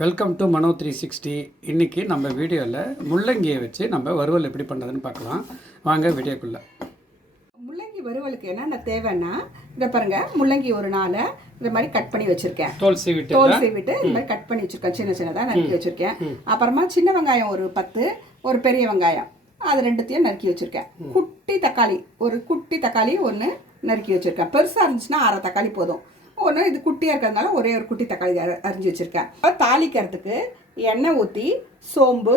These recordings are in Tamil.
Welcome to Mano three sixty இன்றைக்கி நம்ம வீடியோவில் முள்ளங்கியை வச்சு நம்ம வறுவல் எப்படி பண்ணுறதுன்னு பார்க்கலாம். வாங்க வீடியோக்குள்ளே. முள்ளங்கி வறுவலுக்கு என்னென்ன தேவைன்னா இதை பாருங்க முள்ளங்கி ஒரு நாளை இந்த மாதிரி கட் பண்ணி வச்சிருக்கேன். தோல் சீவிட்டு தோல் சீவிட்டு இந்த மாதிரி கட் பண்ணி வச்சிருக்கேன். சின்ன சின்னதாக நறுக்கி வச்சிருக்கேன். அப்புறமா சின்ன வெங்காயம் ஒரு பத்து ஒரு பெரிய வெங்காயம். அது ரெண்டுத்தையும் நறுக்கி வச்சிருக்கேன். குட்டி தக்காளி ஒரு குட்டி தக்காளி ஒன்று நறுக்கி வச்சிருக்கேன். பெருசாக இருந்துச்சுன்னா அரை தக்காளி போதும். ஒன்று இது குட்டியாக இருக்கிறதுனால ஒரே ஒரு குட்டி தக்காளி அரி- அரிஞ்சு வச்சிருக்கேன். தாளிக்கிறதுக்கு எண்ணெய் ஊற்றி சோம்பு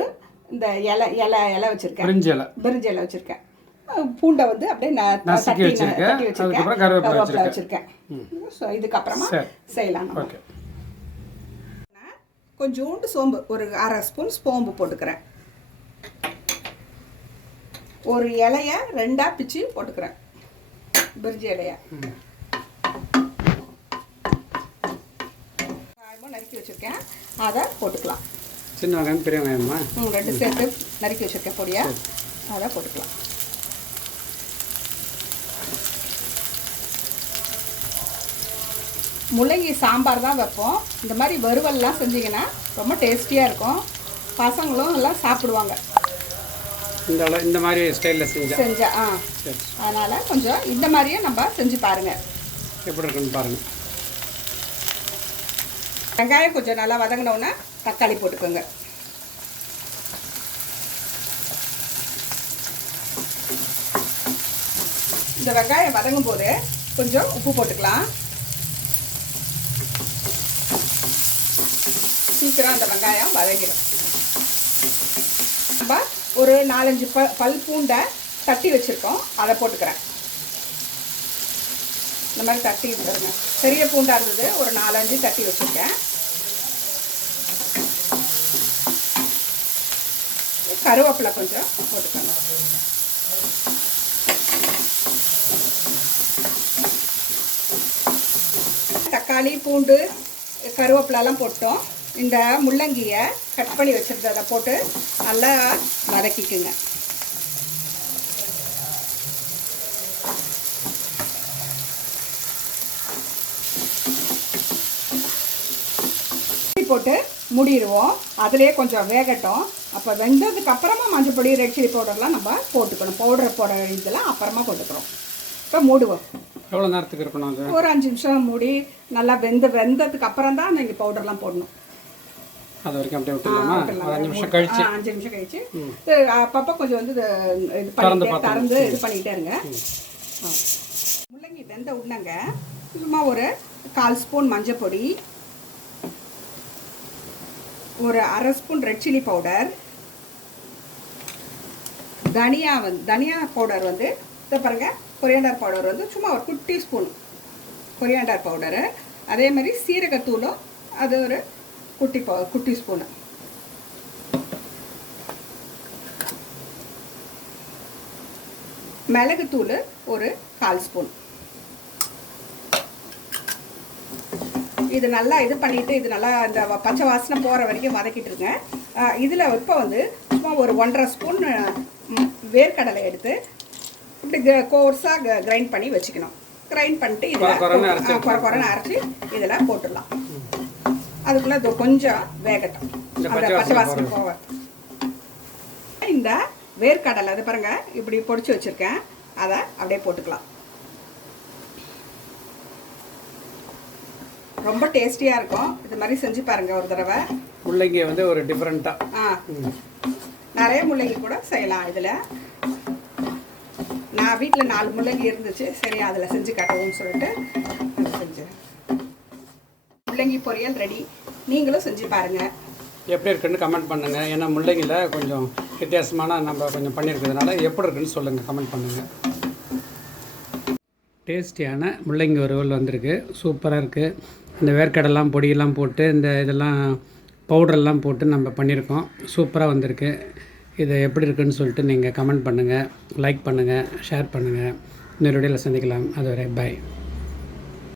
இந்த இலை இலை இலை வச்சிருக்கேன். பிரிஞ்சி இலை. வச்சிருக்கேன். அஹ் பூண்டை வந்து அப்படியே தட்டி. தட்டி வச்சிருக்கேன். கருவேப்பிலை வச்சிருக்கேன். ஸோ இதுக்கப்புறமா. செய்யலாம் கொஞ்சோண்டு சோம்பு ஒரு அரை ஸ்பூன் சோம்பு போட்டுக்கிறேன். ஒரு இலைய ரெண்டா பிச்சு போட்டுக்கிறேன். பிரிஞ்சி இலைய. நறுக்கி வச்சிருக்கேன். அதை போட்டுக்கலாம். சின்ன வெங்காயம் பெரிய வெங்காயமா? ம், ரெண்டு சேர்த்து நறுக்கி வச்சிருக்கேன் பொடியா. அதை போட்டுக்கலாம். முள்ளங்கி சாம்பார் தான் வைப்போம். இந்த மாதிரி வறுவல்லாம் செஞ்சீங்கன்னா ரொம்ப டேஸ்டியாக இருக்கும். பசங்களும் எல்லாம் சாப்பிடுவாங்க. இந்த இந்த மாதிரி ஸ்டைலில் செஞ்சேன் செஞ்சா. ஆ. அதனால் கொஞ்சம் இந்த மாதிரியே நம்ம செஞ்சு பாருங்கள் எப்படி இருக்குன்னு பாருங்கள் வெங்காயம் கொஞ்சம் நல்லா வதங்கினோன்னா தக்காளி போட்டுக்கோங்க. இந்த வெங்காயம் வதங்கும் போது கொஞ்சம் உப்பு போட்டுக்கலாம். சீக்கிரம் அந்த வெங்காயம் வதங்கிடும். நம்ம ஒரு நாலஞ்சு ப பல் பூண்டை தட்டி வச்சுருக்கோம். அதை போட்டுக்கிறேன். இந்த மாதிரி தட்டி பாருங்க பெரிய பூண்டா இருந்தது. ஒரு நாலஞ்சு தட்டி வச்சுருக்கேன். கருவேப்பிலை கொஞ்சம் போட்டுக்கணும் தக்காளி பூண்டு கருவேப்பிலெல்லாம் போட்டோம். இந்த முள்ளங்கியை கட் பண்ணி வச்சுருந்ததை போட்டு நல்லா வதக்கிக்குங்க. போட்டு மூடிடுவோம். அதுலேயே கொஞ்சம் வேகட்டும். அப்போ வெந்ததுக்கு அப்புறமா மஞ்சள் பொடி ரெட் சில்லி பவுடர்லாம் நம்ம போட்டுக்கணும். பவுடர் போட இதெல்லாம் அப்புறமா போட்டுக்கிறோம். இப்போ மூடுவோம். எவ்வளோ நேரத்துக்கு இருக்கணும் அது? ஒரு அஞ்சு நிமிஷம் மூடி நல்லா வெந்து வெந்ததுக்கு அப்புறம் தான் நீங்கள் பவுடர்லாம் போடணும். அது வரைக்கும் அப்படியே விட்டுலாமா அஞ்சு நிமிஷம் கழிச்சு. அஞ்சு நிமிஷம் கழிச்சு. அப்பப்போ கொஞ்சம் வந்து இது பண்ணிட்டு. திறந்து இது பண்ணிக்கிட்டே இருங்க. முள்ளங்கி வெந்த உடனங்க சும்மா ஒரு கால் ஸ்பூன் மஞ்சள் பொடி ஒரு அரை ஸ்பூன் ரெட் சில்லி பவுடர் தனியா வந்து தனியா பவுடர் வந்து இதை பாருங்க கொரியாண்டர் பவுடர் வந்து சும்மா ஒரு குட்டி ஸ்பூன் கொரியாண்டர் பவுடரு அதே மாதிரி சீரகத்தூளும் அது ஒரு குட்டி பவு குட்டி ஸ்பூனு மிளகுத்தூள் ஒரு கால் ஸ்பூன் இது நல்லா இது பண்ணிட்டு இது நல்லா இந்த பச்சை வாசனை போகிற வரைக்கும் வதக்கிட்டுருங்க. இதில் இப்போ வந்து சும்மா ஒரு ஒன்றரை ஸ்பூன் வேர்க்கடலை எடுத்து இப்படி கோர்ஸாக கிரைண்ட் பண்ணி வச்சுக்கணும். கிரைண்ட் பண்ணிட்டு இதில் குறை குறைன்னு அரைச்சி இதில் போட்டுடலாம். அதுக்குள்ளே இது கொஞ்சம் வேகட்டும். அந்த பச்சை வாசனை போக இந்த வேர்க்கடலை அது பாருங்க இப்படி பொடிச்சு வச்சுருக்கேன். அதை அப்படியே போட்டுக்கலாம். ரொம்ப டேஸ்டியாக இருக்கும். இது மாதிரி செஞ்சு பாருங்க ஒரு தடவை. முள்ளங்கியை வந்து ஒரு டிஃப்ரெண்ட்டாக ஆ. நிறைய முள்ளங்கி கூட செய்யலாம் இதில். நான் வீட்டில் நாலு முள்ளங்கி இருந்துச்சு. சரி அதில் செஞ்சு காட்டவும் சொல்லிட்டு செஞ்சேன். முள்ளங்கி பொரியல் ரெடி. நீங்களும் செஞ்சு பாருங்கள் எப்படி இருக்குன்னு கமெண்ட் பண்ணுங்கள் ஏன்னா முள்ளங்கியில் கொஞ்சம் வித்தியாசமான நம்ம கொஞ்சம் பண்ணியிருக்கிறதுனால எப்படி இருக்குன்னு சொல்லுங்கள் கமெண்ட் பண்ணுங்கள் டேஸ்டியான முள்ளங்கி வறுவல் வந்திருக்கு. சூப்பராக இருக்குது இந்த வேர்க்கடலாம் பொடியெல்லாம் போட்டு இந்த இதெல்லாம் பவுடரெல்லாம் போட்டு நம்ம பண்ணியிருக்கோம். சூப்பராக வந்திருக்கு. இது எப்படி இருக்குன்னு சொல்லிட்டு நீங்கள் கமெண்ட் பண்ணுங்கள் லைக் பண்ணுங்கள் ஷேர் பண்ணுங்கள் இன்னொரு வீடியோவில் சந்திக்கலாம். அதுவரை பாய்